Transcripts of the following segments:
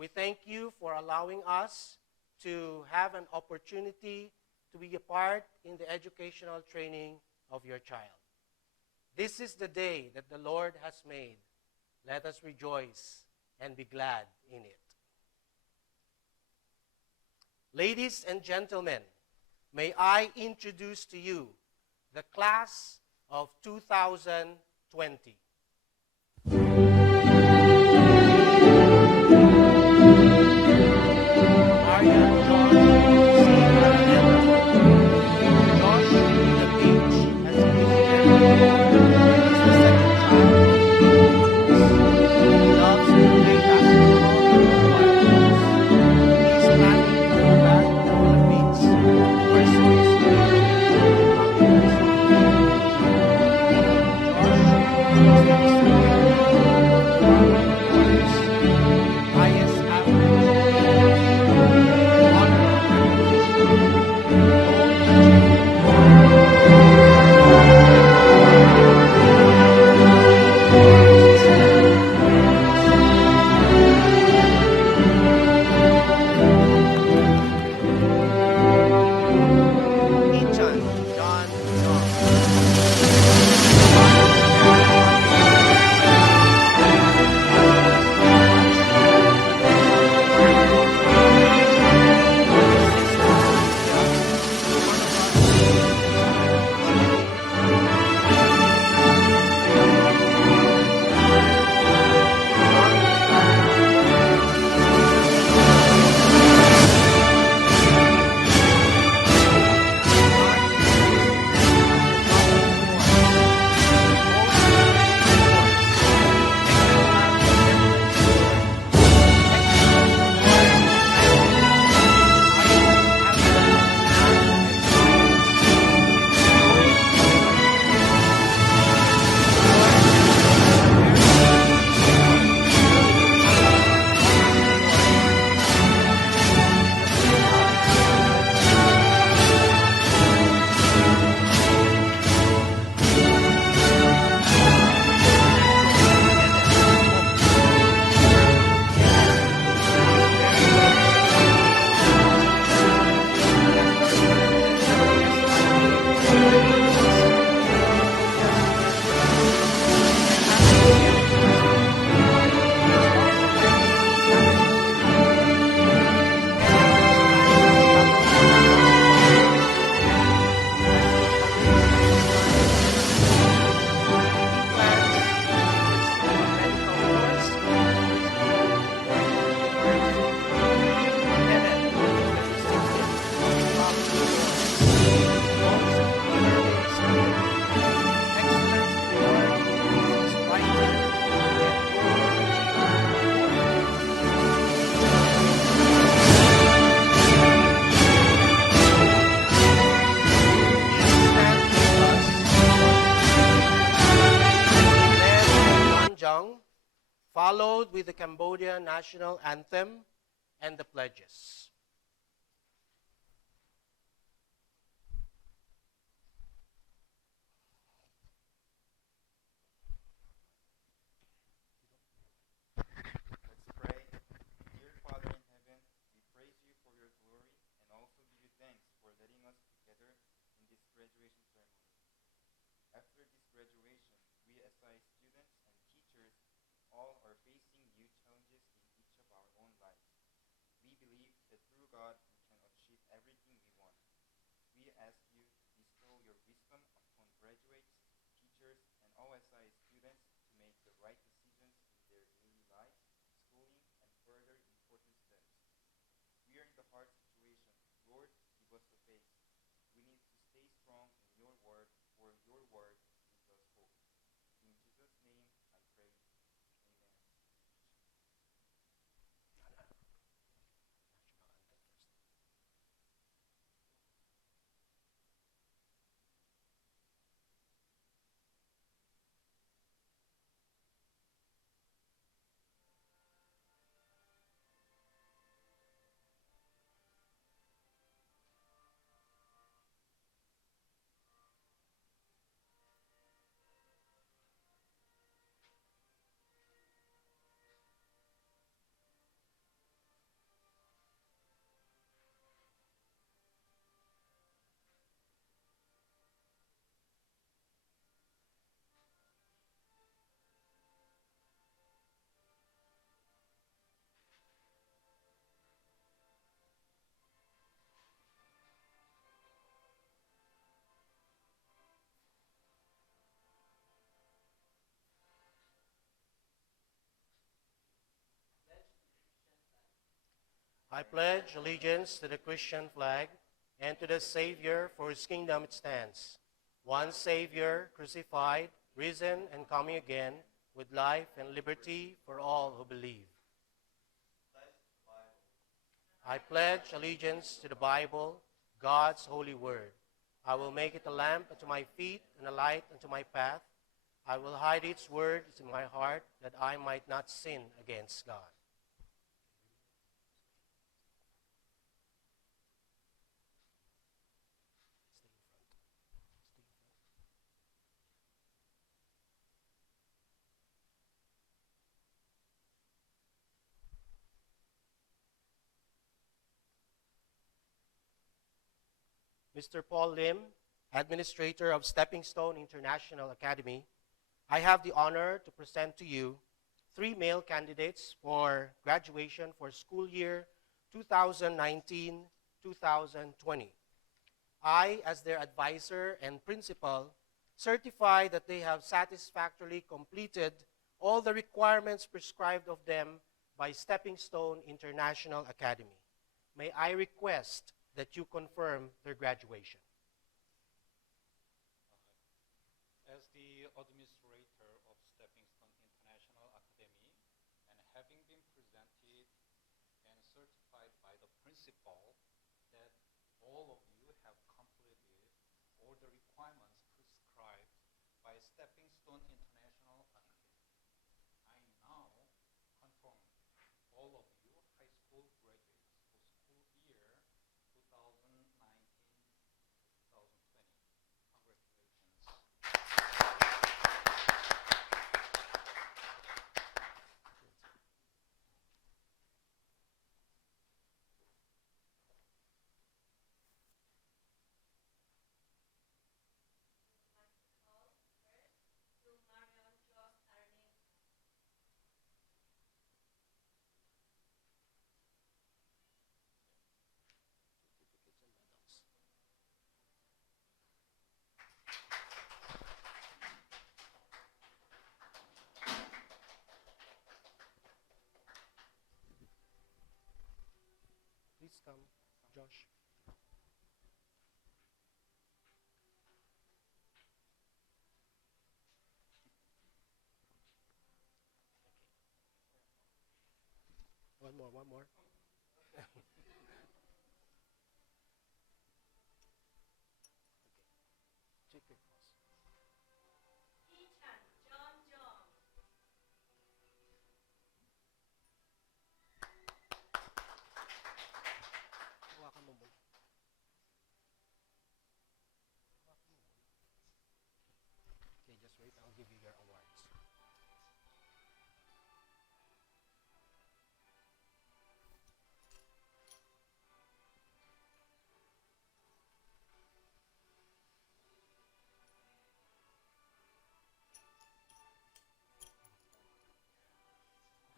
We thank you for allowing us to have an opportunity to be a part in the educational training of your child. This is the day that the Lord has made. Let us rejoice and be glad in it. Ladies and gentlemen, may I introduce to you the class of 2020. Followed with the Cambodian national anthem and the pledges. Let's pray. Dear Father in heaven, we praise you for your glory and also give you thanks for letting us together in this graduation ceremony. After this graduation, we as SIA students and teachers all are facing new challenges in each of our own lives. We believe that through God we can achieve everything we want. We ask you to bestow your wisdom upon graduates, teachers, and all SIA students to make the right decisions in their daily lives, schooling, and further important steps. We are in the hard situation. Lord, give us the faith. We need to stay strong in your word, for your word gives us hope. In Jesus' name I pray. Amen. I pledge allegiance to the Christian flag and to the Savior for whose kingdom it stands, one Savior, crucified, risen, and coming again, with life and liberty for all who believe. I pledge allegiance to the Bible, God's holy word. I will make it a lamp unto my feet and a light unto my path. I will hide its words in my heart that I might not sin against God. Mr. Paul Lim, Administrator of Stepping Stone International Academy, I have the honor to present to you 3 male candidates for graduation for school year 2019-2020. I, as their advisor and principal, certify that they have satisfactorily completed all the requirements prescribed of them by Stepping Stone International Academy. May I request that you confirm their graduation. As the administrator of Stepping Stone International Academy, and having been presented and certified by the principal that all of you have completed all the requirements prescribed by Stepping Stone International Academy, I now confirm all of you high school graduates for school year 2019-2020. Congratulations. Please come, Josh. One more. Okay. Take your pause. Hawakan mo muna. Okay, just wait. I'll give you your awards.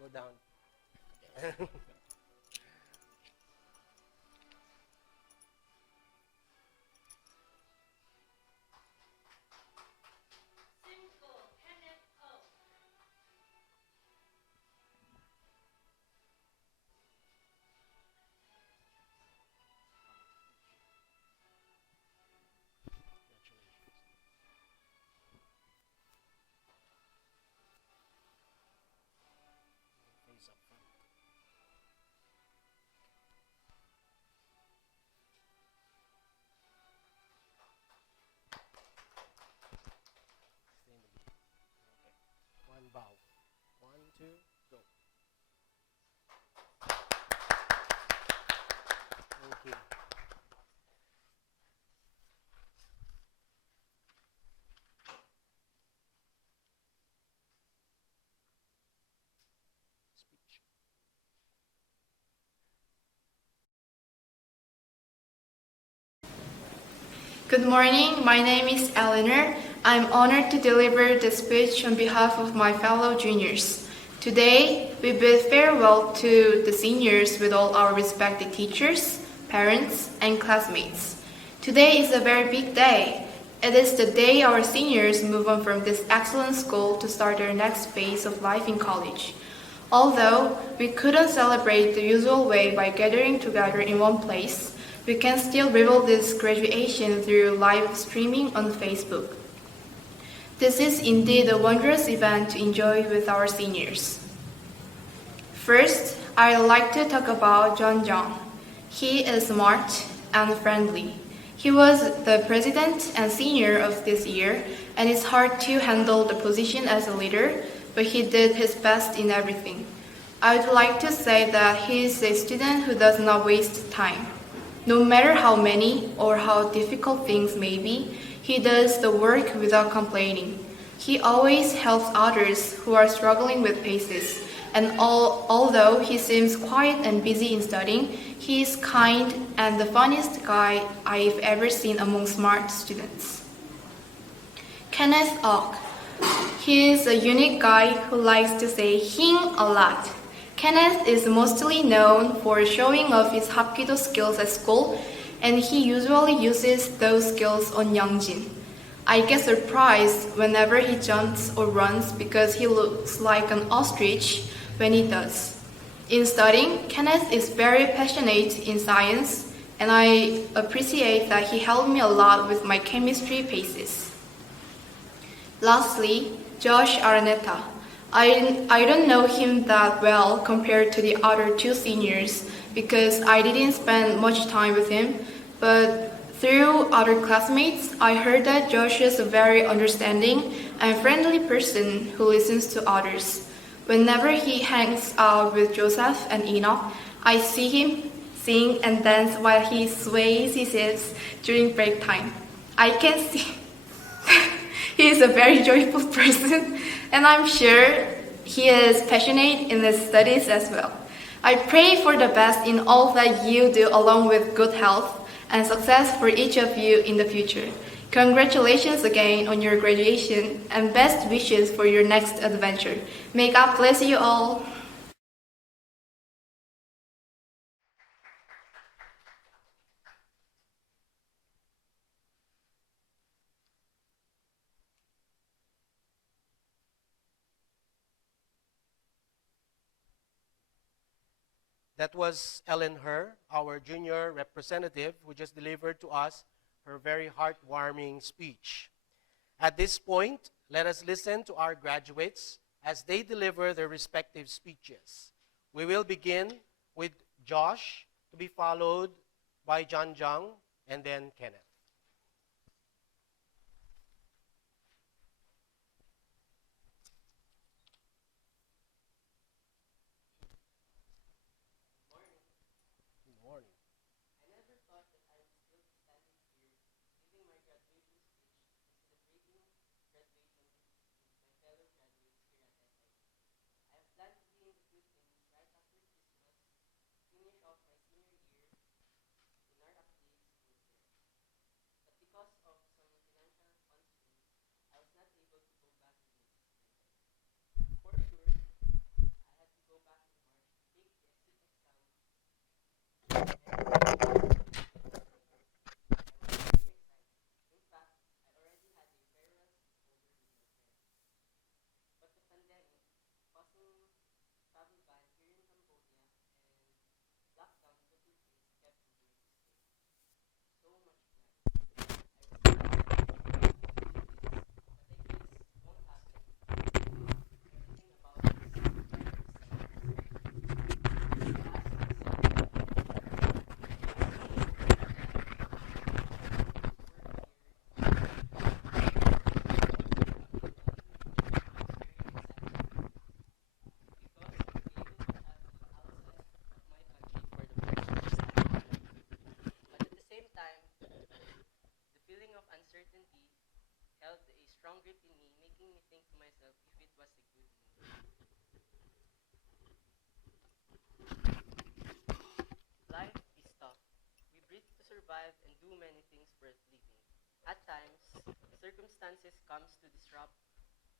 Go down. Okay. Congratulations. Face up front. Stay in the middle. Okay. One bow. 1, 2, go. Thank you. Speech. Good morning, my name is Eleanor. I'm honored to deliver the speech on behalf of my fellow juniors. Today, we bid farewell to the seniors with all our respected teachers, parents, and classmates. Today is a very big day. It is the day our seniors move on from this excellent school to start their next phase of life in college. Although we couldn't celebrate the usual way by gathering together in one place, we can still reveal this graduation through live streaming on Facebook. This is indeed a wondrous event to enjoy with our seniors. First, I'd like to talk about John Jong. He is smart and friendly. He was the president and senior of this year, and it's hard to handle the position as a leader, but he did his best in everything. I would like to say that he is a student who does not waste time. No matter how many or how difficult things may be, he does the work without complaining. He always helps others who are struggling with paces, and although he seems quiet and busy in studying, he is kind and the funniest guy I've ever seen among smart students. Kenneth Ok. He is a unique guy who likes to say "hing" a lot. Kenneth is mostly known for showing off his Hapkido skills at school, and he usually uses those skills on Youngjin. I get surprised whenever he jumps or runs because he looks like an ostrich when he does. In studying, Kenneth is very passionate in science, and I appreciate that he helped me a lot with my chemistry paces. Lastly, Josh Araneta. I don't know him that well compared to the other two seniors because I didn't spend much time with him, but through other classmates, I heard that Josh is a very understanding and friendly person who listens to others. Whenever he hangs out with Joseph and Enoch, I see him sing and dance while he sways his hips during break time. I can see he is a very joyful person, and I'm sure he is passionate in his studies as well. I pray for the best in all that you do, along with good health and success for each of you in the future. Congratulations again on your graduation, and best wishes for your next adventure. May God bless you all. That was Ellen Her, our junior representative, who just delivered to us her very heartwarming speech. At this point, let us listen to our graduates as they deliver their respective speeches. We will begin with Josh, to be followed by John Jung, and then Kenneth. Good morning. Life is tough. We breathe to survive and do many things worth living. At times, circumstances comes to disrupt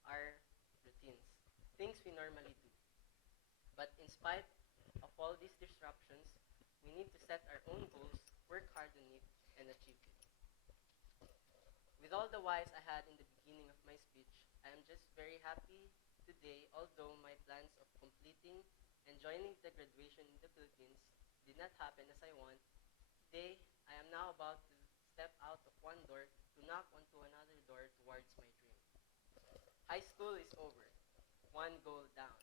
our routines, things we normally do. But in spite of all these disruptions, we need to set our own goals, work hard on it, and achieve it. With all the whys I had in the beginning of my speech, I am just very happy Today, although my plans of completing and joining the graduation in the Philippines did not happen as I want, today I am now about to step out of one door to knock onto another door towards my dream. High school is over, one goal down.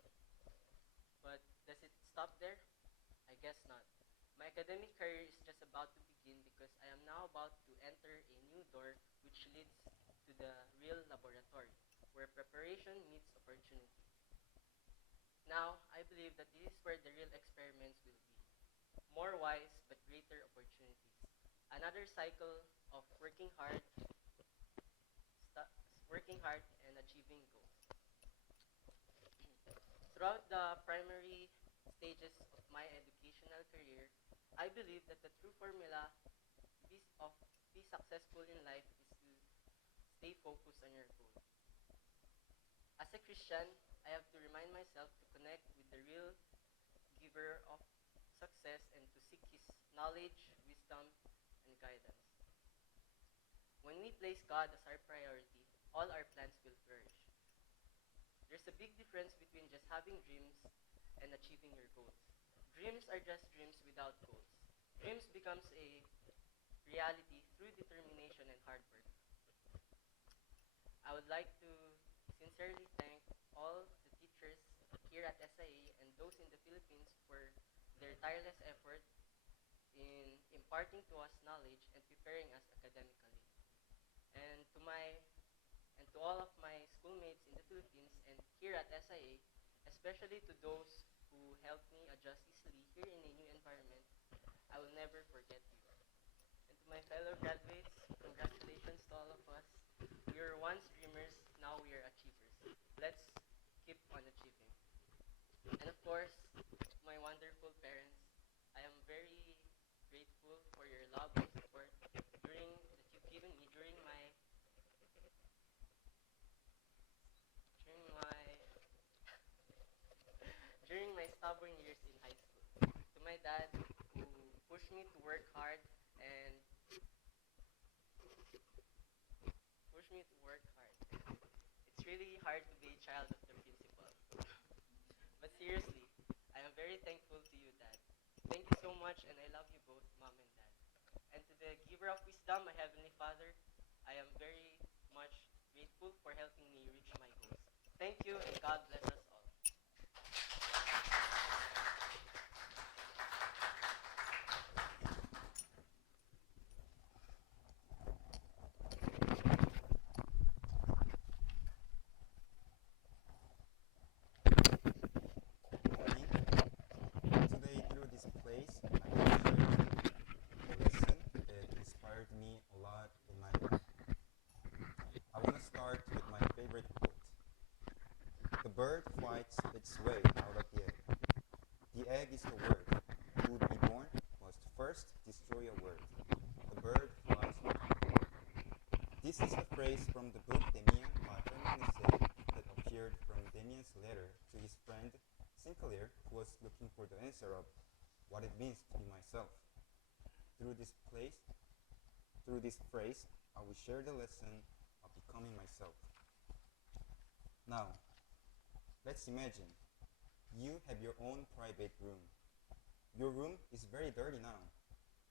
But does it stop there? I guess not. My academic career is just about to begin because I am now about to enter a new door which leads to the real laboratory, where preparation meets opportunity. Now, I believe that this is where the real experiments will be. More wise but greater opportunities. Another cycle of stu- working hard and achieving goals. Throughout the primary stages of my educational career, I believe that the true formula of be successful in life is to stay focused on your goal. As a Christian, I have to remind myself to connect with the real giver of success and to seek his knowledge, wisdom, and guidance. When we place God as our priority, all our plans will flourish. There's a big difference between just having dreams and achieving your goals. Dreams are just dreams without goals. Dreams becomes a reality through determination and hard work. I would like to sincerely thank all the teachers here at SIA and those in the Philippines for their tireless effort in imparting to us knowledge and preparing us academically. And to all of my schoolmates in the Philippines and here at SIA, especially to those who helped me adjust easily here in a new environment, I will never forget you. And to my fellow graduates, congratulations to all of us. We were once dreamers, now we are achievers. Let's keep on achieving. And of course, my wonderful parents, I am very grateful for your love and support that you've given me during my during my stubborn years in high school. To my dad, who pushed me to work hard and pushed me to work hard. It's really hard to be a child of the principal. But seriously, I am very thankful to you, Dad. Thank you so much, and I love you both, Mom and Dad. And to the giver of wisdom, my Heavenly Father, I am very much grateful for helping me reach my goals. Thank you, and God bless us all. Morning. Today, through this place, I will share a lesson that inspired me a lot in my life. I want to start with my favorite quote. The bird fights its way out of the egg. The egg is the word. To be born must first destroy a word. The bird flies away. This is a phrase from the book Damien by Herman Hesse that appeared from Damien's letter to his friend Sinclair, who was looking for the answer of what it means to be myself. Through this phrase, I will share the lesson of becoming myself. Now, let's imagine you have your own private room. Your room is very dirty now.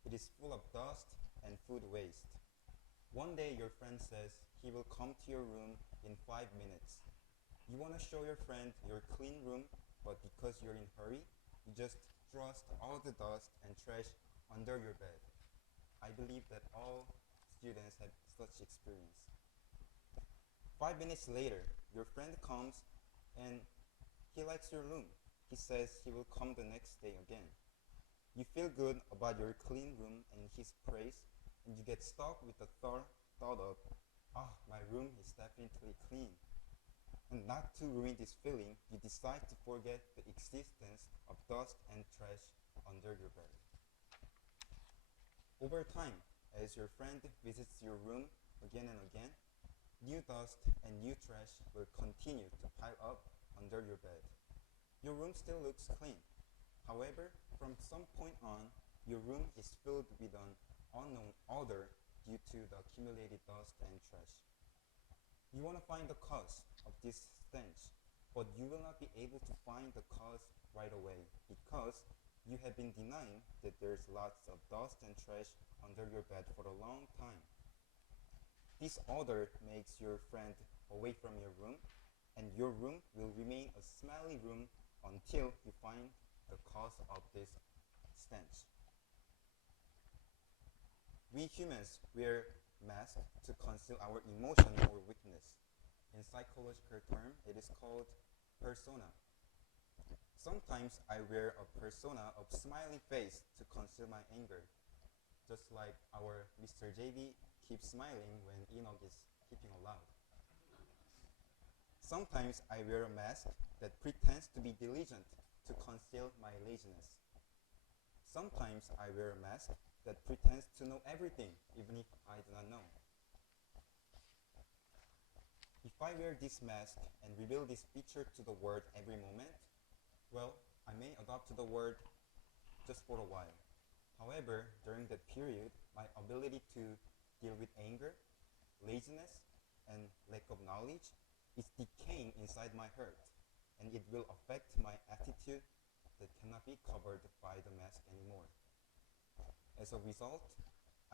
It is full of dust and food waste. One day your friend says he will come to your room in 5 minutes. You want to show your friend your clean room, but because you're in a hurry, you just thrust all the dust and trash under your bed. I believe that all students have such experience. 5 minutes later, your friend comes and he likes your room. He says he will come the next day again. You feel good about your clean room and his praise, and you get stuck with the thought of, my room is definitely clean. And not to ruin this feeling, you decide to forget the existence of dust and trash under your bed. Over time, as your friend visits your room again and again, new dust and new trash will continue to pile up under your bed. Your room still looks clean. However, from some point on, your room is filled with an unknown odor due to the accumulated dust and trash. You want to find the cause of this stench. but you will not be able to find the cause right away because you have been denying that there's lots of dust and trash under your bed for a long time. This odor makes your friend away from your room, and your room will remain a smelly room until you find the cause of this stench. We humans wear masks to conceal our emotion or weakness. In psychological term, it is called persona. Sometimes I wear a persona of smiling face to conceal my anger, just like our Mr. JB keeps smiling when Enoch is keeping aloud. Sometimes I wear a mask that pretends to be diligent to conceal my laziness. Sometimes I wear a mask that pretends to know everything, even if I do not know. If I wear this mask and reveal this feature to the world every moment, well, I may adopt to the world just for a while. However, during that period, my ability to deal with anger, laziness, and lack of knowledge is decaying inside my heart, and it will affect my attitude that cannot be covered by the mask anymore. As a result,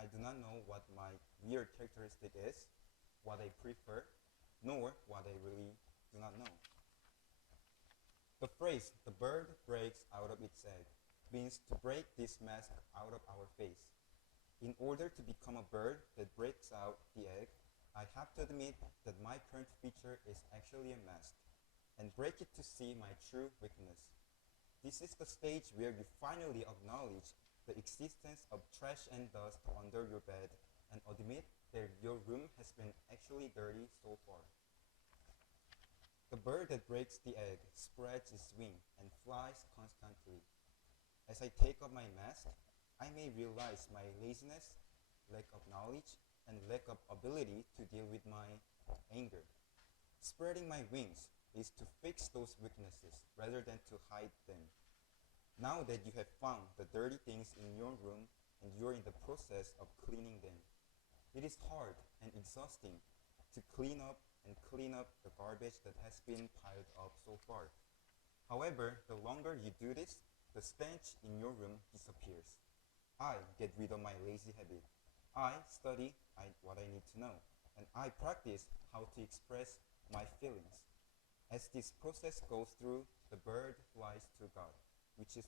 I do not know what my real characteristic is, what I prefer, nor what I really do not know. The phrase, "the bird breaks out of its egg," means to break this mask out of our face. In order to become a bird that breaks out the egg, I have to admit that my current feature is actually a mask, and break it to see my true weakness. This is the stage where you finally acknowledge the existence of trash and dust under your bed and admit that your room has been actually dirty so far. The bird that breaks the egg spreads its wing and flies constantly. As I take off my mask, I may realize my laziness, lack of knowledge, and lack of ability to deal with my anger. Spreading my wings is to fix those weaknesses rather than to hide them. Now that you have found the dirty things in your room and you're in the process of cleaning them, it is hard and exhausting to clean up the garbage that has been piled up so far. However, the longer you do this, the stench in your room disappears. I get rid of my lazy habit. I study what I need to know, and I practice how to express my feelings. As this process goes through, the bird flies to God, which is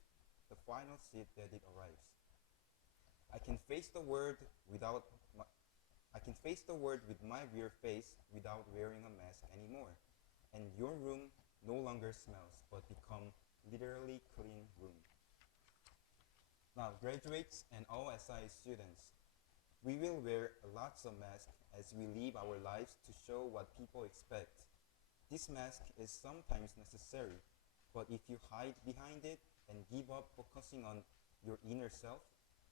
the final seat that it arrives. I can face the world with my real face without wearing a mask anymore, and your room no longer smells but become literally clean room. Now, graduates and all SIA students, we will wear lots of masks as we live our lives to show what people expect. This mask is sometimes necessary, but if you hide behind it and give up focusing on your inner self,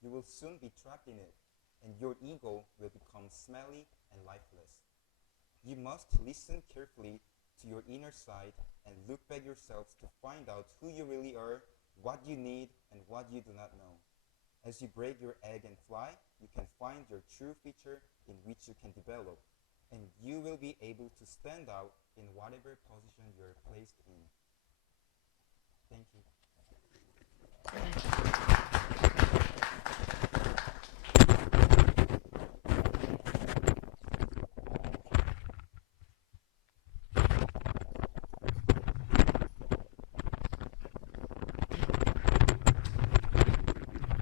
you will soon be trapped in it, and your ego will become smelly and lifeless. You must listen carefully to your inner side and look back yourselves to find out who you really are, what you need, and what you do not know. As you break your egg and fly, you can find your true feature in which you can develop, and you will be able to stand out in whatever position you're placed in. Thank you.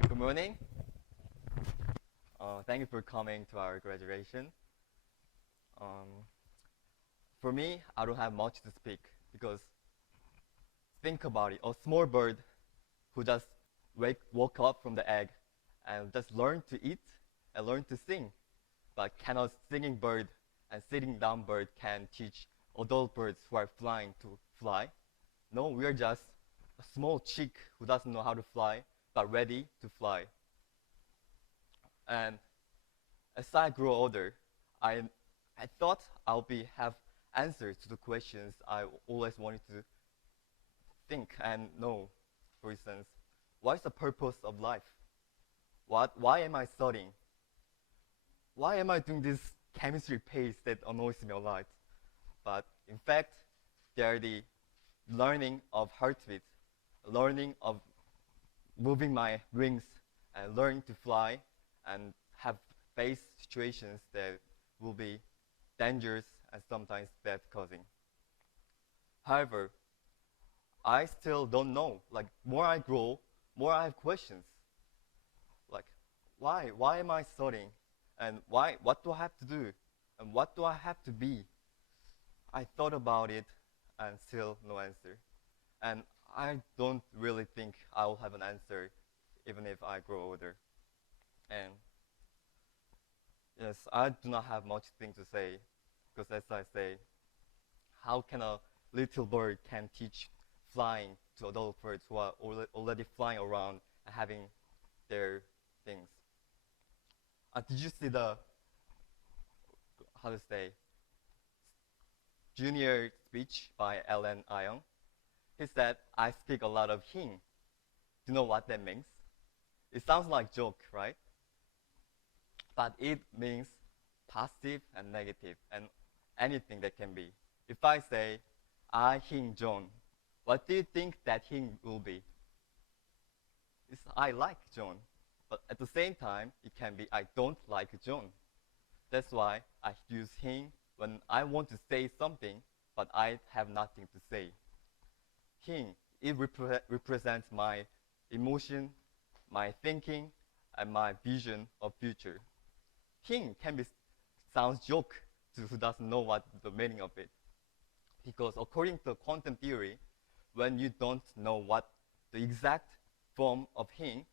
Good morning. Thank you for coming to our graduation. For me, I don't have much to speak because think about it. A small bird who just woke up from the egg and just learned to eat and learn to sing. But cannot singing bird and sitting down bird can teach adult birds who are flying to fly? No, we are just a small chick who doesn't know how to fly but ready to fly. And as I grew older, I thought I'll have answers to the questions I always wanted to think and know. For instance, what is the purpose of life? Why am I studying? Why am I doing this chemistry pace that annoys me a lot? But in fact, they are the learning of heartbeat, learning of moving my wings, and learning to fly and have face situations that will be dangerous and sometimes death causing. However, I still don't know. Like, more I grow, more I have questions. Like, why? Why am I studying? And why? What do I have to do? And what do I have to be? I thought about it and still no answer. And I don't really think I will have an answer even if I grow older. And yes, I do not have much thing to say because as I say, how can a little bird can teach flying to adult birds who are already flying around and having their things? Did you see the, how to say, junior speech by Ellen Ion? He said, I speak a lot of hing. Do you know what that means? It sounds like joke, right? But it means positive and negative and anything that can be. If I say, I hing John, what do you think that hing will be? It's I like John. But at the same time, it can be I don't like John. That's why I use hing when I want to say something, but I have nothing to say. Hing, it represents my emotion, my thinking, and my vision of future. Hing can be sounds joke to who doesn't know what the meaning of it. Because according to quantum theory, when you don't know what the exact form of hing,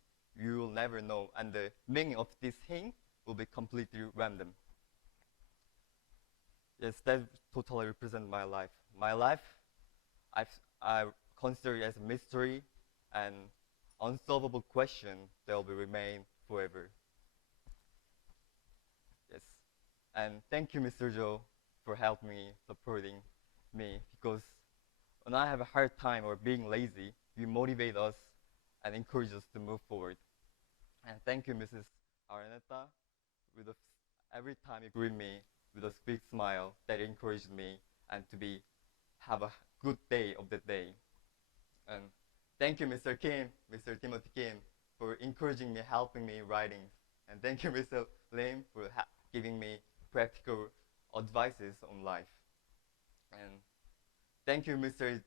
you will never know, and the meaning of this hing will be completely random. Yes, that totally represents my life. My life, I consider it as a mystery and unsolvable question that will remain forever. Yes, and thank you, Mr. Joe, for helping me, supporting me, because when I have a hard time or being lazy, you motivate us and encourage us to move forward. And thank you, Mrs. Araneta, every time you greet me with a big smile that encouraged me and to have a good day of the day. And thank you, Mr. Kim, Mr. Timothy Kim, for encouraging me, helping me in writing. And thank you, Mr. Lim, for giving me practical advices on life. And thank you, Mr.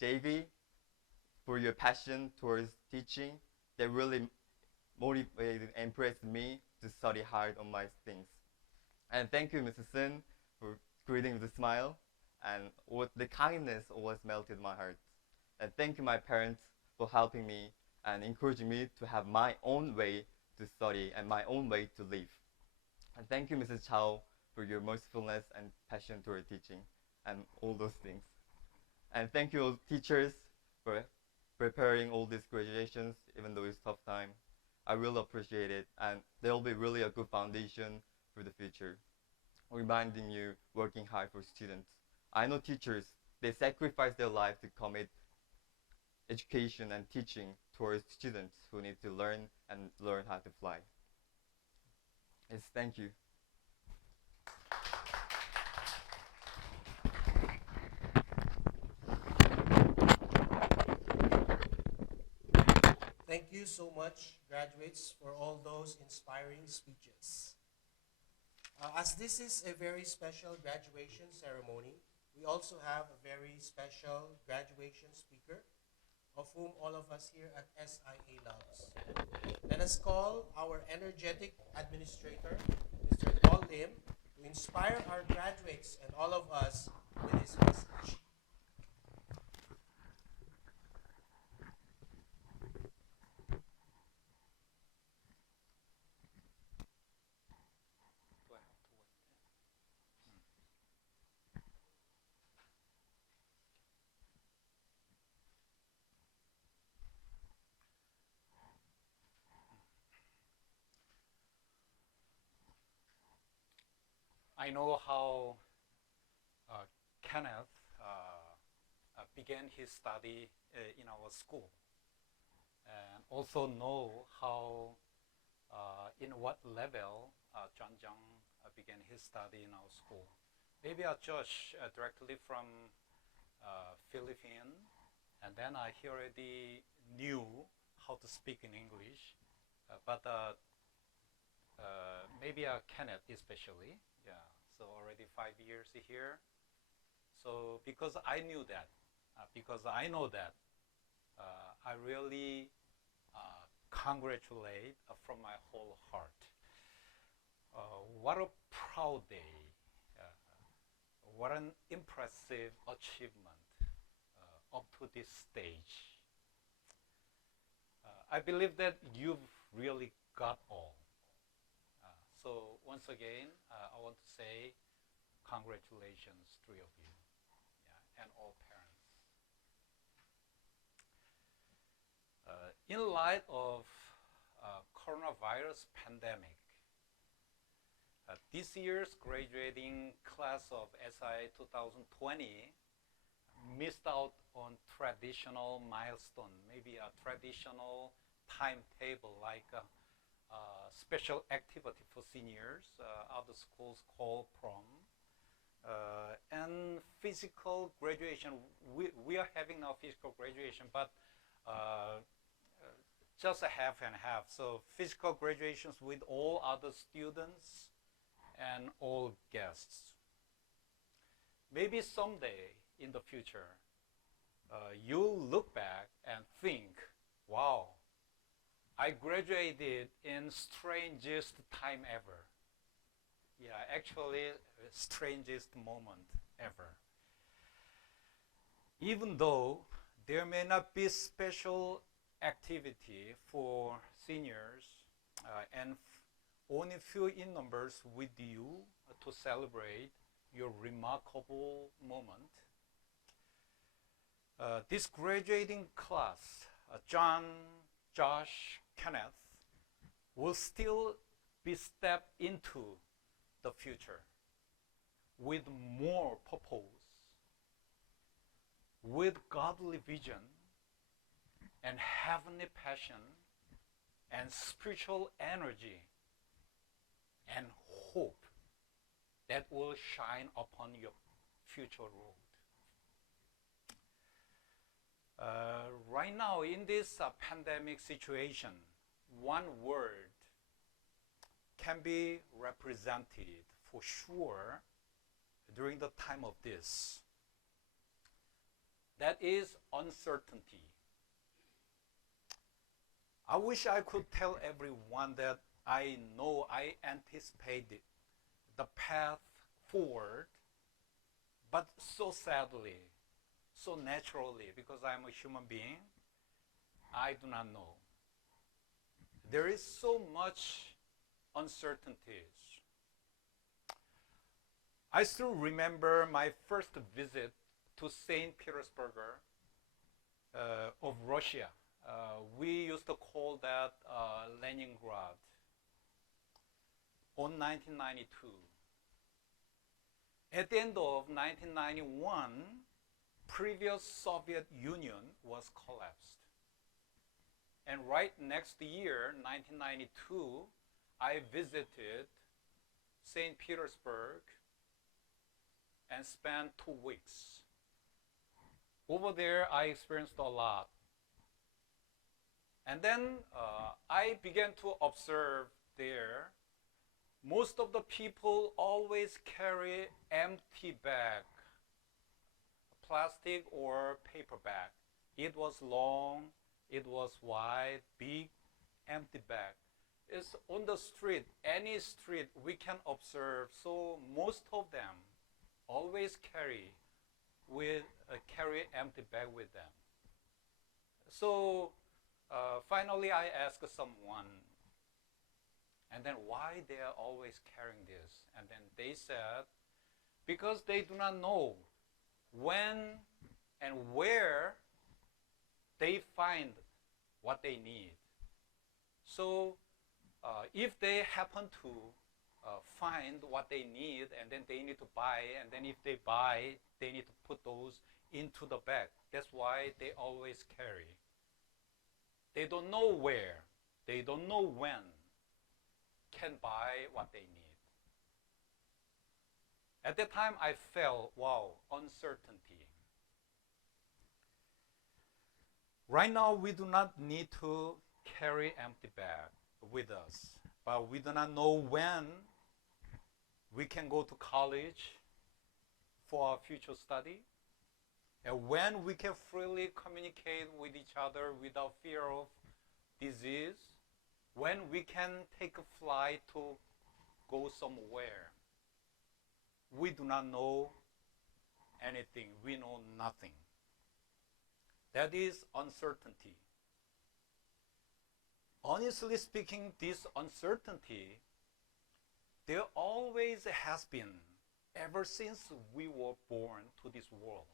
JV, for your passion towards teaching that really motivated and impressed me to study hard on my things. And thank you, Mrs. Sin, for greeting with a smile, and the kindness always melted my heart. And thank you, my parents, for helping me and encouraging me to have my own way to study and my own way to live. And thank you, Mrs. Chow, for your mercifulness and passion toward teaching and all those things. And thank you, all teachers, for preparing all these graduations, even though it's a tough time. I really appreciate it, and there will be really a good foundation for the future, reminding you working hard for students. I know teachers, they sacrifice their life to commit education and teaching towards students who need to learn and learn how to fly. Yes, thank you. Thank you so much, graduates, for all those inspiring speeches. As this is a very special graduation ceremony, we also have a very special graduation speaker, of whom all of us here at SIA loves. Let us call our energetic administrator, Mr. Paul Lim, to inspire our graduates and all of us with his message. I know how Kenneth began his study in our school, and also know how, in what level Zhang began his study in our school. Maybe I'll judge directly from Philippine, and then he already knew how to speak in English, but maybe Kenneth especially, yeah. So already 5 years here. So because I knew that, because I know that, I really congratulate from my whole heart. What a proud day. What an impressive achievement up to this stage. I believe that you've really got all. So once again, I want to say congratulations, three of you, yeah, and all parents. In light of coronavirus pandemic, this year's graduating class of SIA 2020 missed out on traditional milestone, maybe a traditional timetable like a special activity for seniors, other schools call prom, and physical graduation. We are having now physical graduation, but just a half and half. So physical graduations with all other students and all guests. Maybe someday in the future, you'll look back and think, wow, I graduated in strangest time ever. Yeah, actually, strangest moment ever. Even though there may not be special activity for seniors and only few in numbers with you to celebrate your remarkable moment. This graduating class, John, Josh, Kenneth, will still be stepped into the future with more purpose, with godly vision, and heavenly passion, and spiritual energy, and hope that will shine upon your future road. Right now, in this pandemic situation, one word can be represented for sure during the time of this. That is uncertainty. I wish I could tell everyone that I know, I anticipated the path forward, but so sadly, so naturally, because I'm a human being, I do not know. There is so much uncertainties. I still remember my first visit to St. Petersburg of Russia. We used to call that Leningrad on 1992. At the end of 1991, previous Soviet Union was collapsed. And right next year, 1992, I visited St. Petersburg and spent 2 weeks. Over there, I experienced a lot. And then I began to observe there, most of the people always carry empty bag, plastic or paper bag. It was long, it was wide, big, empty bag. It's on the street, any street we can observe. So most of them always carry empty bag with them. So finally I asked someone, and then why they are always carrying this? And then they said, because they do not know when and where they find what they need. So if they happen to find what they need, and then they need to buy, and then if they buy, they need to put those into the bag. That's why they always carry. They don't know where, they don't know when, can buy what they need. At that time, I felt, wow, uncertainty. Right now, we do not need to carry empty bag with us, but we do not know when we can go to college for our future study, and when we can freely communicate with each other without fear of disease, when we can take a flight to go somewhere. We do not know anything. We know nothing. That is uncertainty. Honestly speaking, this uncertainty, there always has been ever since we were born to this world.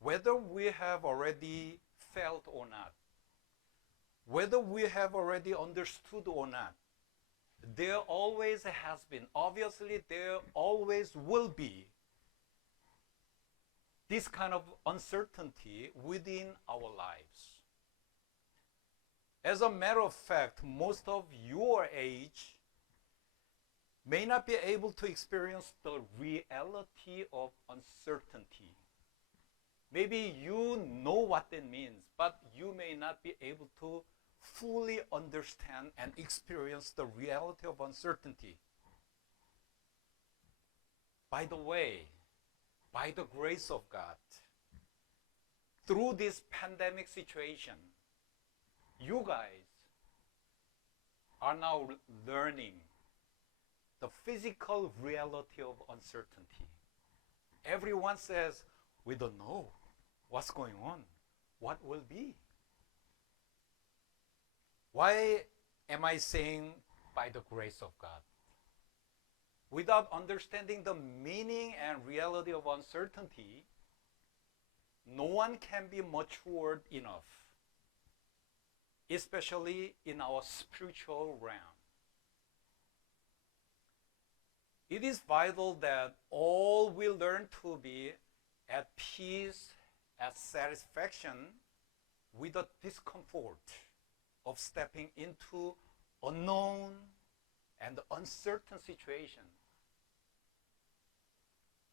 Whether we have already felt or not, whether we have already understood or not, there always has been, obviously there always will be this kind of uncertainty within our lives. As a matter of fact, most of your age may not be able to experience the reality of uncertainty. Maybe you know what that means, but you may not be able to fully understand and experience the reality of uncertainty. By the way, by the grace of God, through this pandemic situation, you guys are now learning the physical reality of uncertainty. Everyone says, we don't know what's going on, what will be. Why am I saying by the grace of God? Without understanding the meaning and reality of uncertainty, no one can be matured enough, especially in our spiritual realm. It is vital that all we learn to be at peace, at satisfaction with the discomfort of stepping into unknown and uncertain situations.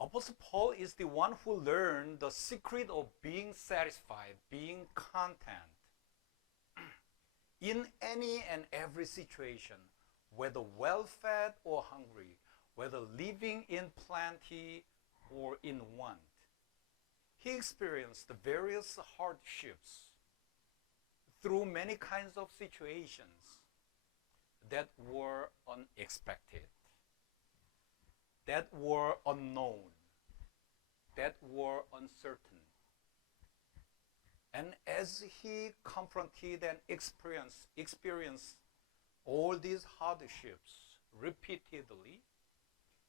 Apostle Paul is the one who learned the secret of being satisfied, being content in any and every situation, whether well-fed or hungry, whether living in plenty or in want. He experienced the various hardships through many kinds of situations that were unexpected, that were unknown, that were uncertain. And as he confronted and experienced all these hardships repeatedly,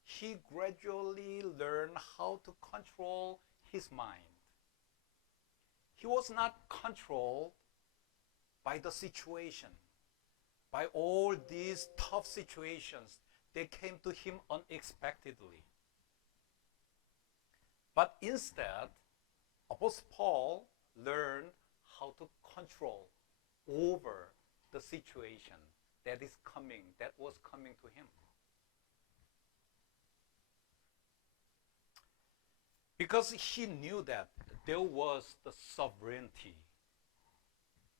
he gradually learned how to control his mind. He was not controlled by the situation, by all these tough situations that came to him unexpectedly. But instead, Apostle Paul learned how to control over the situation that was coming to him. Because he knew that there was the sovereignty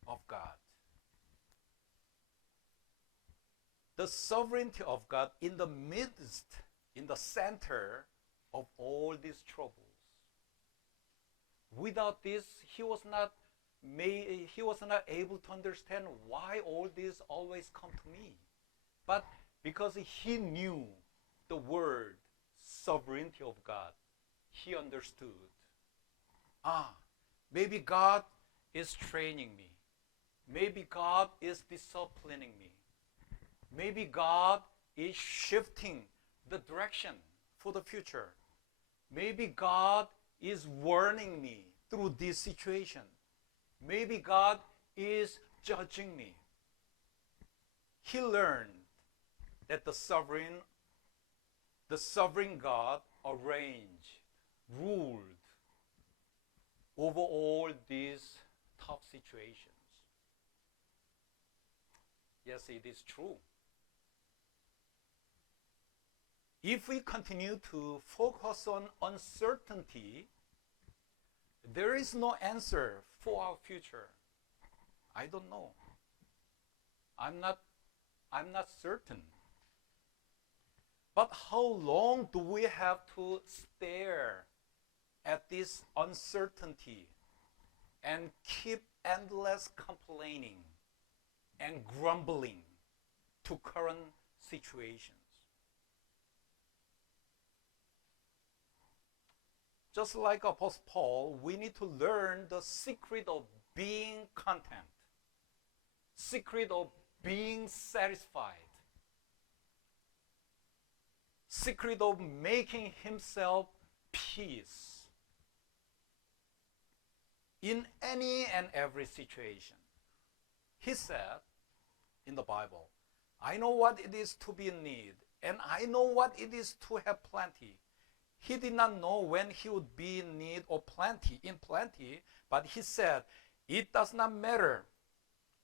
of God. The sovereignty of God in the midst, in the center of all these troubles. Without this, he was not able to understand why all this always come to me. But because he knew the word sovereignty of God, he understood. Maybe God is training me. Maybe God is disciplining me. Maybe God is shifting the direction for the future. Maybe God is warning me through this situation. Maybe God is judging me. He learned that the sovereign God arranged, ruled over all these tough situations. Yes, it is true. If we continue to focus on uncertainty, there is no answer for our future? I don't know. I'm not certain. But how long do we have to stare at this uncertainty and keep endless complaining and grumbling to current situations? Just like Apostle Paul, we need to learn the secret of being content, secret of being satisfied, secret of making himself peace in any and every situation. He said in the Bible, I know what it is to be in need, and I know what it is to have plenty. He did not know when he would be in need or in plenty, but he said, it does not matter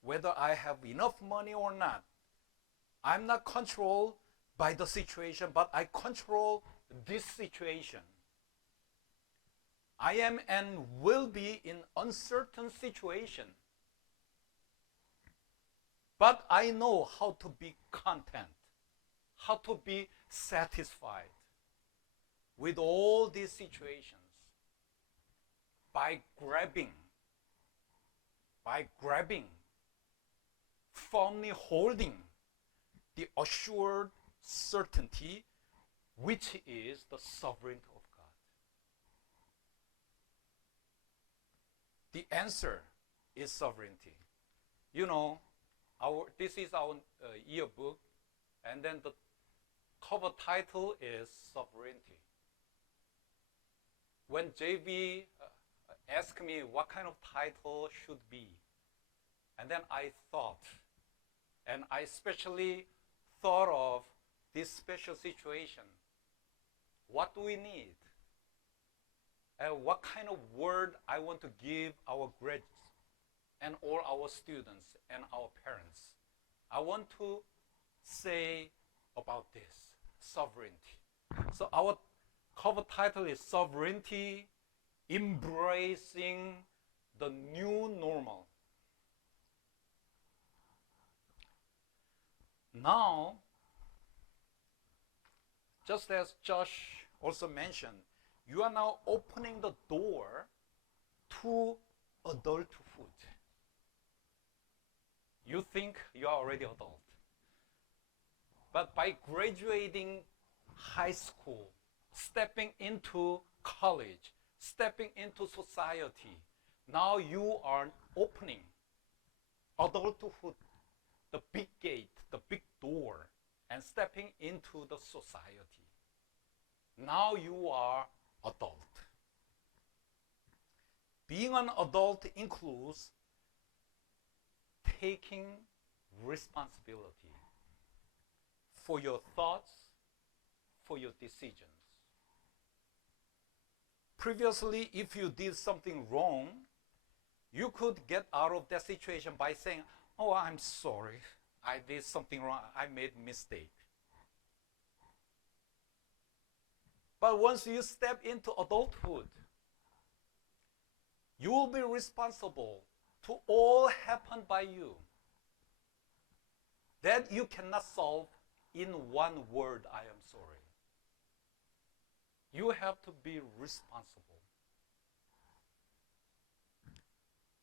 whether I have enough money or not. I'm not controlled by the situation, but I control this situation. I am and will be in uncertain situation. But I know how to be content, how to be satisfied with all these situations by grabbing, firmly holding the assured certainty, which is the sovereignty of God. The answer is sovereignty. You know, this is our yearbook, and then the cover title is sovereignty. When JB asked me what kind of title should be, and then I thought, and I especially thought of this special situation. What do we need? And what kind of word I want to give our graduates and all our students and our parents? I want to say about this, sovereignty. So our cover title is Sovereignty, Embracing the New Normal. Now, just as Josh also mentioned, you are now opening the door to adulthood. You think you are already adult. But by graduating high school, stepping into college, stepping into society, now you are opening adulthood, the big gate, the big door, and stepping into the society. Now you are adult. Being an adult includes taking responsibility for your thoughts, for your decisions. Previously, if you did something wrong, you could get out of that situation by saying, oh, I'm sorry, I did something wrong, I made a mistake. But once you step into adulthood, you will be responsible to all happened by you that you cannot solve in one word, I am sorry. You have to be responsible.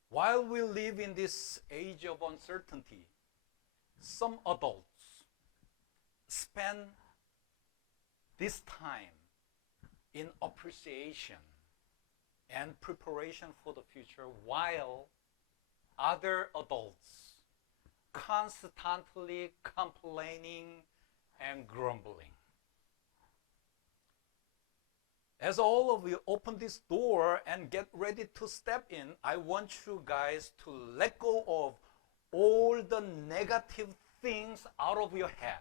While we live in this age of uncertainty, some adults spend this time in appreciation and preparation for the future, while other adults constantly complaining and grumbling. As all of you open this door and get ready to step in, I want you guys to let go of all the negative things out of your head.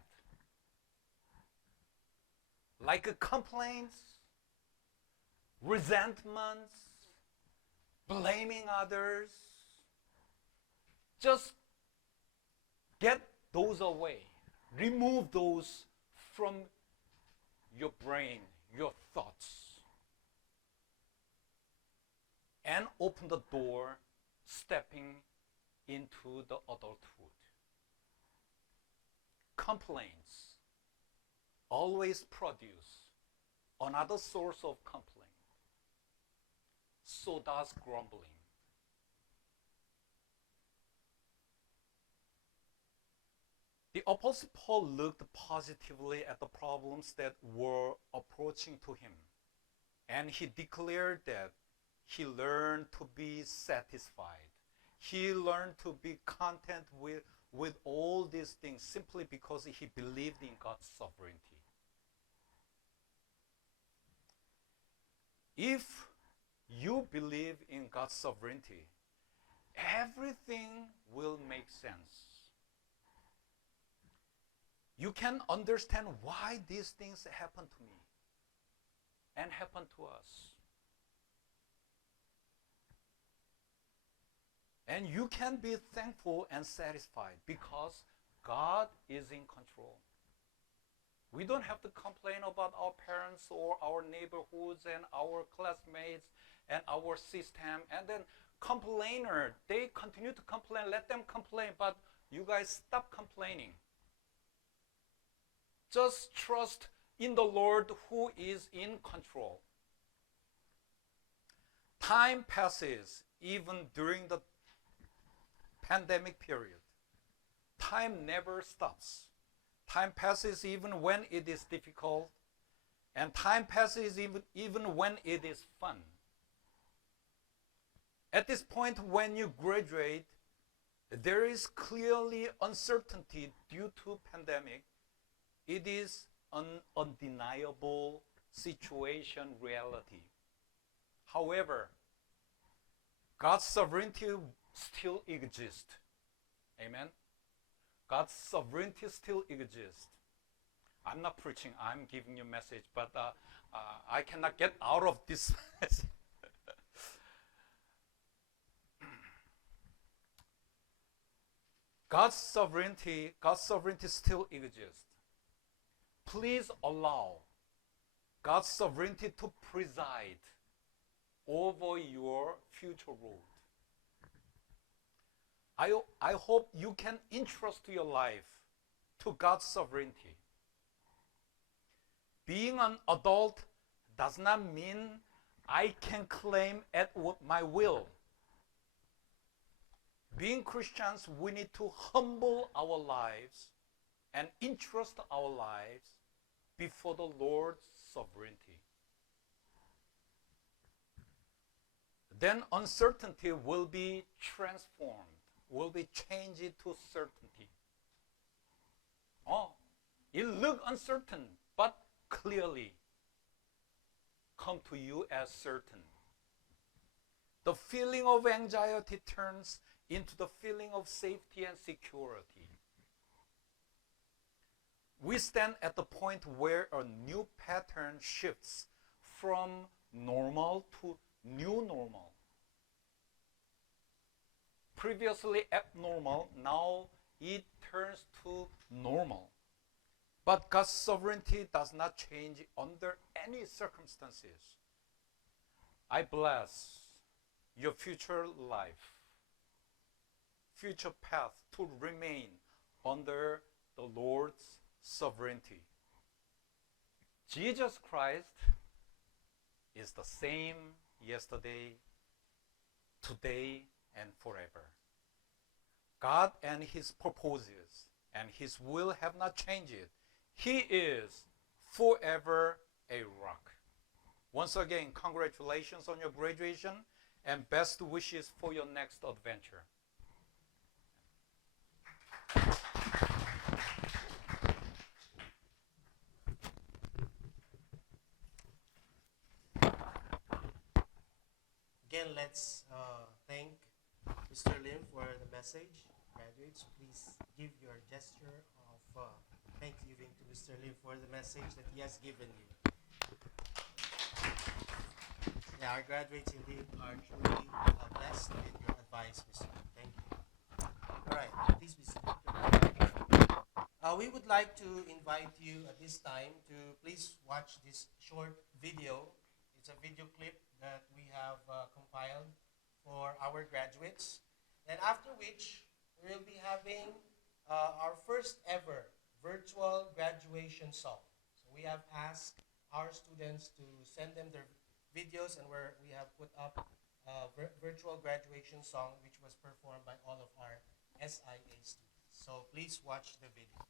Like complaints, resentments, blaming others. Just get those away. Remove those from your brain, your thoughts. And open the door stepping into the adulthood. Complaints always produce another source of complaint. So does grumbling. The Apostle Paul looked positively at the problems that were approaching to him, and he declared that he learned to be satisfied. He learned to be content with all these things simply because he believed in God's sovereignty. If you believe in God's sovereignty, everything will make sense. You can understand why these things happen to me and happen to us. And you can be thankful and satisfied because God is in control. We don't have to complain about our parents or our neighborhoods and our classmates and our system. And then complainer, they continue to complain. Let them complain, but you guys stop complaining. Just trust in the Lord who is in control. Time passes even during the pandemic period. Time never stops. Time passes even when it is difficult, and time passes even when it is fun. At this point, when you graduate, there is clearly uncertainty due to pandemic. It is an undeniable situation reality. However, God's sovereignty still exists. Amen? God's sovereignty still exists. I'm not preaching, I'm giving you a message, but I cannot get out of this message. God's sovereignty still exists. Please allow God's sovereignty to preside over your future road. I hope you can entrust your life to God's sovereignty. Being an adult does not mean I can claim at my will. Being Christians, we need to humble our lives and entrust our lives before the Lord's sovereignty. Then uncertainty will be transformed, will be changed to certainty. Oh, it looks uncertain, but clearly come to you as certain. The feeling of anxiety turns into the feeling of safety and security. We stand at the point where a new pattern shifts from normal to new normal. Previously abnormal, now it turns to normal. But God's sovereignty does not change under any circumstances. I bless your future life, future path to remain under the Lord's sovereignty. Jesus Christ is the same yesterday, today, and forever. God and His purposes and His will have not changed. He is forever a rock. Once again, congratulations on your graduation and best wishes for your next adventure. Again, let's thank Mr. Lim for the message. Graduates, please give your gesture of thanksgiving to Mr. Lim for the message that he has given you. Yeah, our graduates indeed are truly blessed with your advice, Mr. Lim. Thank you. All right, please be seated. We would like to invite you at this time to please watch this short video. It's a video clip that we have compiled for our graduates. And after which, we'll be having our first ever virtual graduation song. So we have asked our students to send them their videos, and we have put up a virtual graduation song which was performed by all of our SIA students. So please watch the video.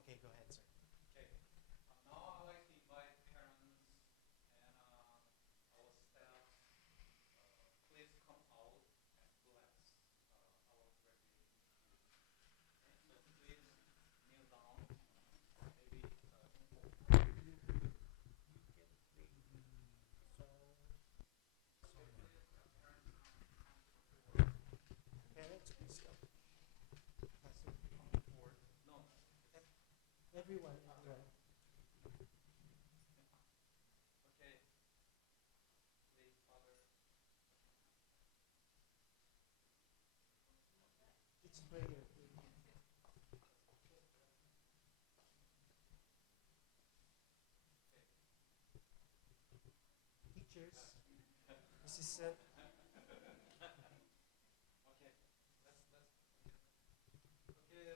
Okay, go ahead, sir. Okay. Now I'd like to invite parents and our staff. Please come out and bless our graduation. Okay? So please kneel down. Maybe Parents, please come. no. Everyone. Okay. Please, Father. It's prayer. Teachers, assistant. Okay. Let's. Okay. Let's bless our graduation students. Let's pray.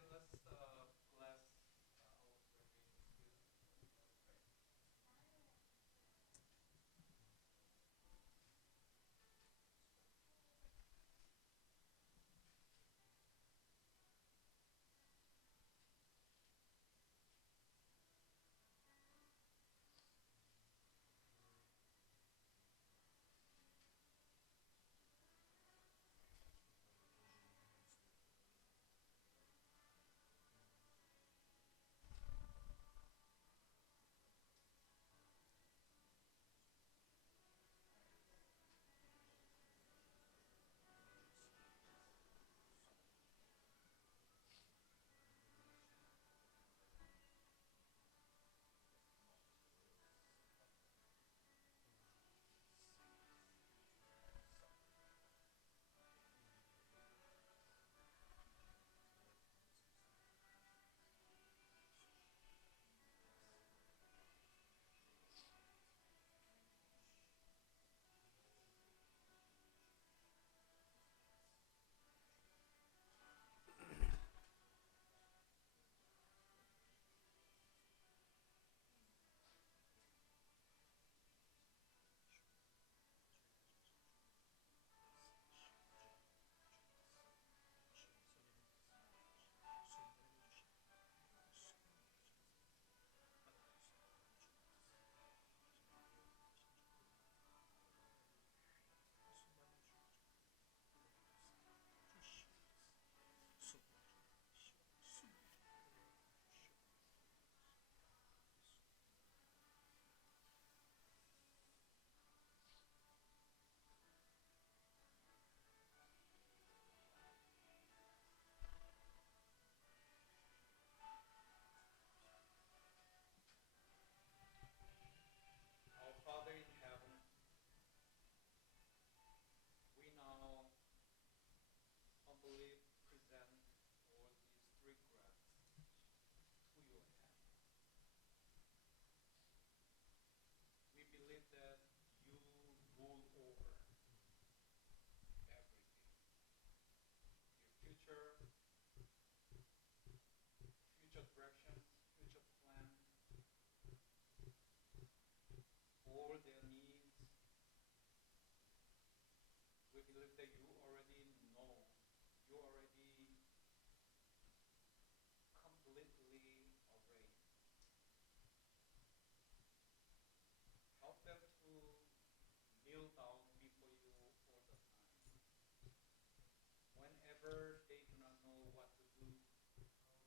whenever they do not know what to do,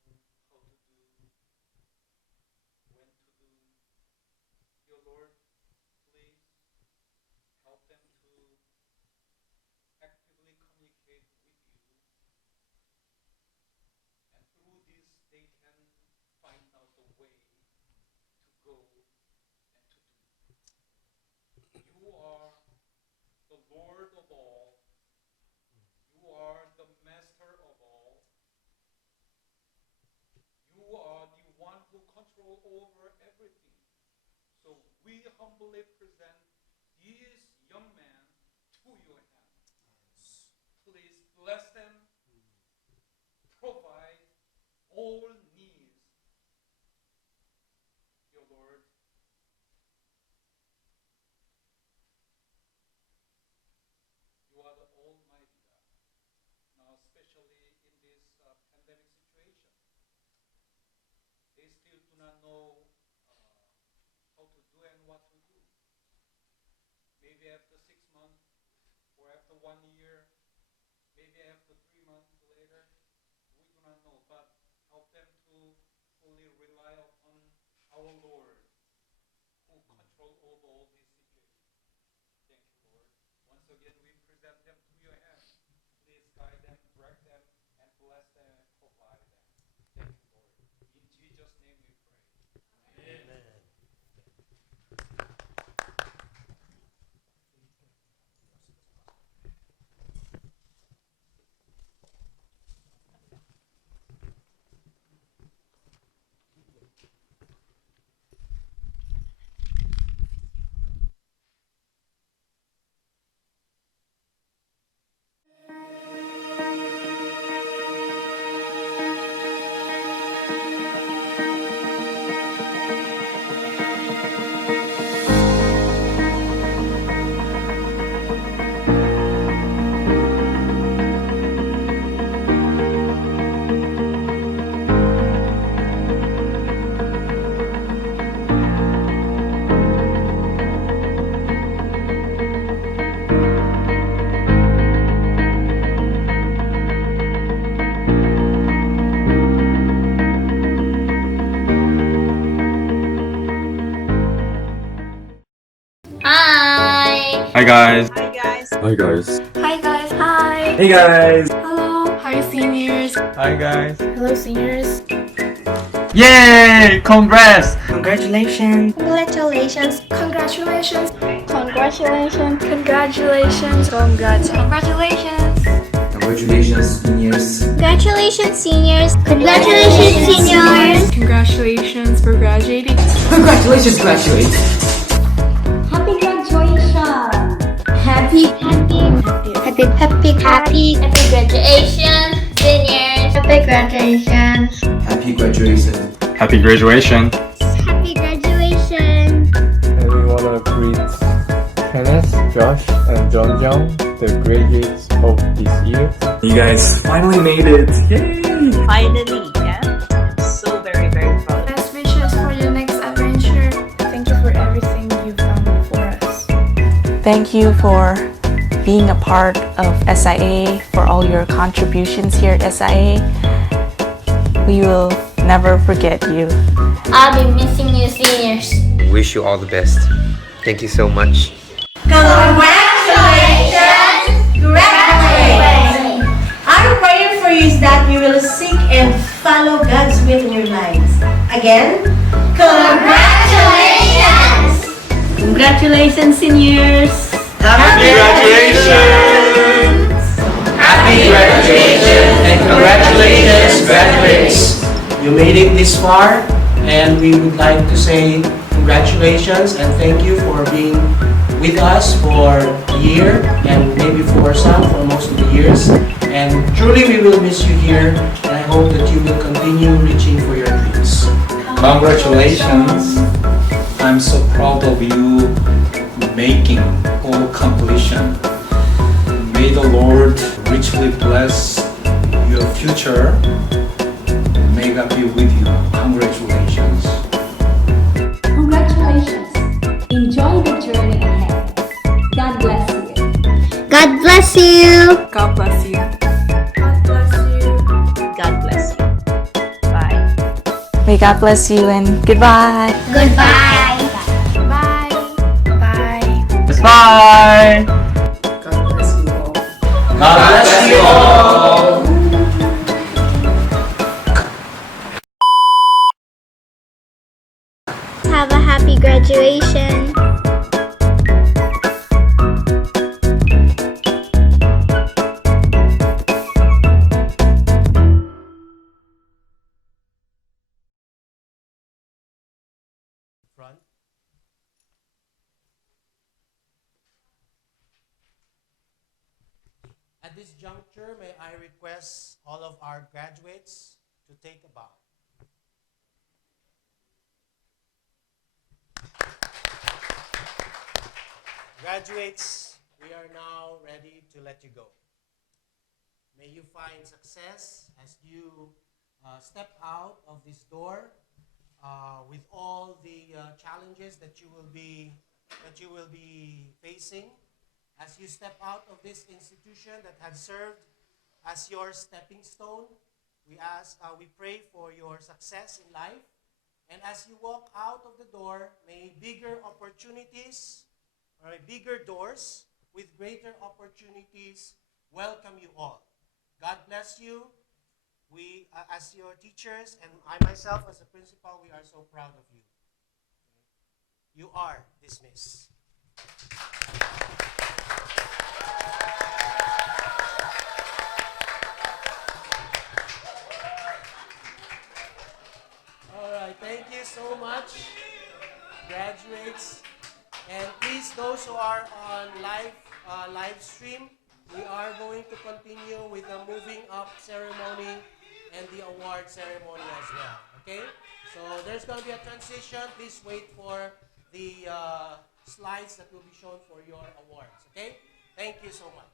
how to do, when to do. Dear Lord, please help them to actively communicate with you, and through this they can find out the way to go and to do. You are the Lord of all. You are the master of all. You are the one who controls over everything. So we humbly present these young men to your hands. Please bless them, provide all needs. Dear Lord, you are the Almighty God. Now, especially in this pandemic situation, they still do not know how to do and what to do. Maybe after 6 months, or after 1 year, maybe after 3 months later, we do not know. But help them to fully rely upon our Lord, who controls over all these situations. Thank you, Lord. Once again, we present them to your hands. Please guide them, direct them, and bless them and provide them. Thank you, Lord. In Jesus' name we pray. Amen. Hi guys. Hi guys. Hi guys. Hi guys. Hi. Hey guys. Hello. Hi seniors. Hi guys. Hello seniors. Yay! Congrats! Congratulations. Congratulations. Congratulations. Congratulations. Congratulations. Congrats. Congratulations. Congratulations, seniors. Congratulations, seniors. Congratulations, seniors. Congratulations for graduating. Congratulations, graduates. Happy graduation. Happy graduation, seniors. Happy graduation. Happy graduation. Happy graduation. Happy graduation. And we want to greet Kenneth, Josh, and John Young, the graduates of this year. You guys finally made it. Yay! Finally, yeah. So very, very proud. Best wishes for your next adventure. Thank you for everything you've done for us. Thank you for being a part of SIA, for all your contributions here at SIA. We will never forget you. I'll be missing you, seniors. Wish you all the best. Thank you so much. Congratulations, graduates! Our prayer for you is that you will seek and follow God's will in your lives. Again, congratulations! Congratulations, seniors! Happy graduation! Happy graduation and congratulations, graduates. You made it this far, and we would like to say congratulations and thank you for being with us for a year, and maybe for some for most of the years. And truly we will miss you here, and I hope that you will continue reaching for your dreams. Congratulations. I'm so proud of you making all completion. May the Lord richly bless your future. May God be with you. Congratulations. Congratulations. Enjoy the journey ahead. God bless you. God bless you. God bless you. God May God bless you and goodbye. Goodbye. Bye. Bye. Bye. God bless you all. God bless you all. Have a happy graduation. Front. At this juncture, may I request all of our graduates to take a bow. Graduates, we are now ready to let you go. May you find success as you step out of this door with all the challenges that you will be facing as you step out of this institution that has served as your stepping stone. We pray for your success in life, and as you walk out of the door, may bigger opportunities or bigger doors with greater opportunities welcome you all. God bless you. We, as your teachers, and I myself as a principal, we are so proud of you. You are dismissed. All right, thank you so much, graduates. And please, those who are on live stream, we are going to continue with the moving up ceremony and the award ceremony as well. Okay? So there's going to be a transition. Please wait for the slides that will be shown for your awards. Okay? Thank you so much.